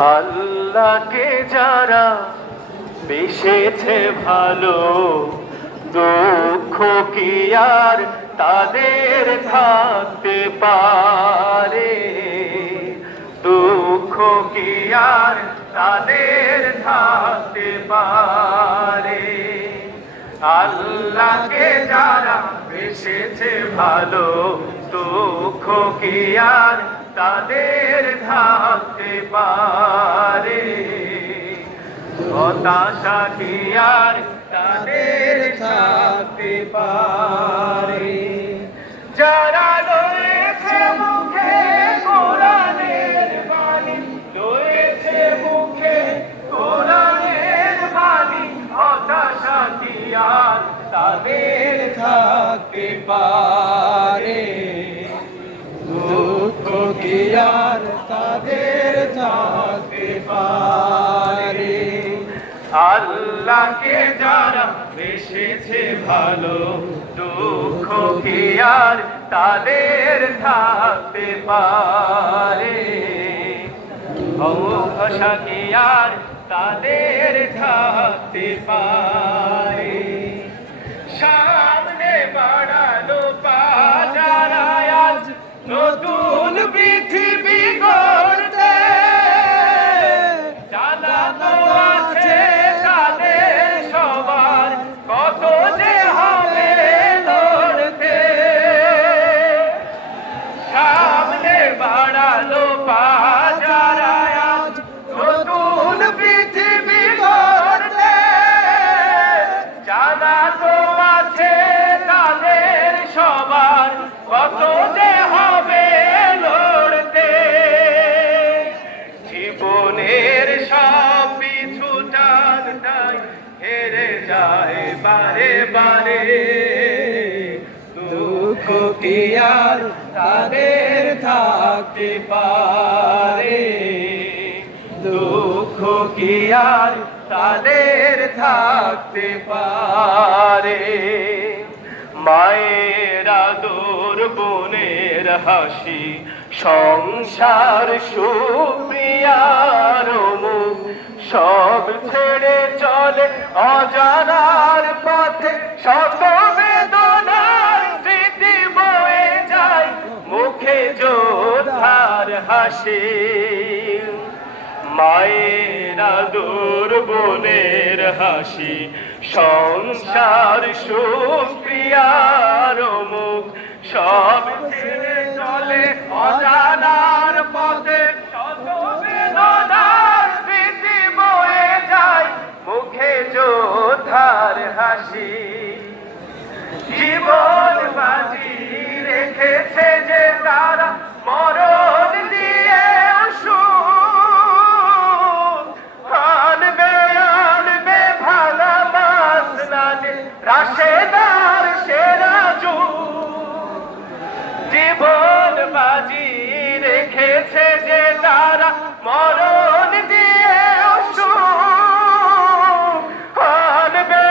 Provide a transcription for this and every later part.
আল্লাহকে যারা বেসেছে ভালো, দুঃখ কি আর তাদের থাকতে পারে? দুঃখ কি আর তাদের থাকতে পারে? আল্লাহকে যারা বেসেছে ভালো, দুঃখ কি আর তাদের থাকতে পারে? হতাশা কি আর তাদের থাকতে পারে? যারা রয়েছে মুখে কোরআনের বাণী, রয়েছে মুখে কোরআনের বাণী, হতাশা কি আর তাদের থাকতে পারে? দুঃখ কি আর তাদের থাকতে পারে? আল্লাহকে যারা বেসেছে ভালো, দুঃখ কি আর তাদের থাকতে পারে? হতাশা কি আর তাদের থাকতে পারে? সামনে বাড়ালো পা যারা আজ নতুন পৃথিবী গড়তে, জানা তো আছে তাদের সবার কত যে হবে লড়তে। সামনে বাড়ালো পা যারা আজ নতুন পৃথিবী গড়তে, জানা তো আছে তাদের সবার কত যে হবে লড়তে। জীবনের সব পিছু টানটাই হেরে যায় বারে বারে, দুঃখ কি আর তাদের থাকতে পারে? দুঃখ কি আর তাদের থাকতে পারে? মায়ের আদর, বোনের হাসি, সংসার সুপ্রিয়ার মুখ, সব ছেড়ে চলে অজানার পথে, শত বেদনার স্মৃতি বয়ে যায় মুখে যোদ্ধার হাসি। মায়ের আদর, বোনের হাসি, সংসার সুপ্রিয়ার মুখ, সব ছেড়ে চলে অজানার পথে, শত বেদনার স্মৃতি বয়ে যায় মুখে যোদ্ধার হাসি। জীবন বাজি রেখেছে যে তারা মরণ দিয়ে রাশেদার সেরা যুগ। জীবন বাজি রেখেছে যে তারা মরণ দিয়ে আনবে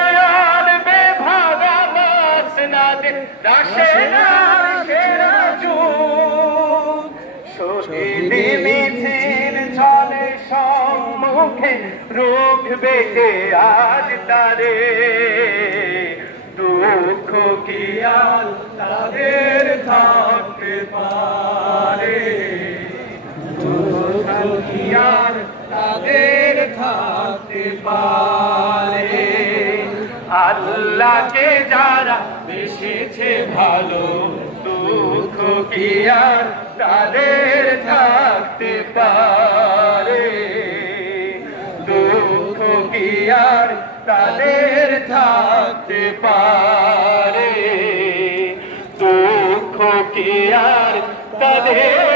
আনবে ভাগা মাসনাদে, রাশেদার সেরা যুগ। শহীদি মিছিল চলে সম্মুখে, রুখবে কে আজ তারে? দুঃখ কি আর তাদের থাকতে পারে? দুঃখ কি আর তাদের থাকতে পারে? আল্লাহকে যারা বেসেছে ভালো, দুঃখ কি আর তাদের থাকতে পারে? দুঃখ কি আর তাদের থাকতে পারে? দুঃখ কি আর তাদের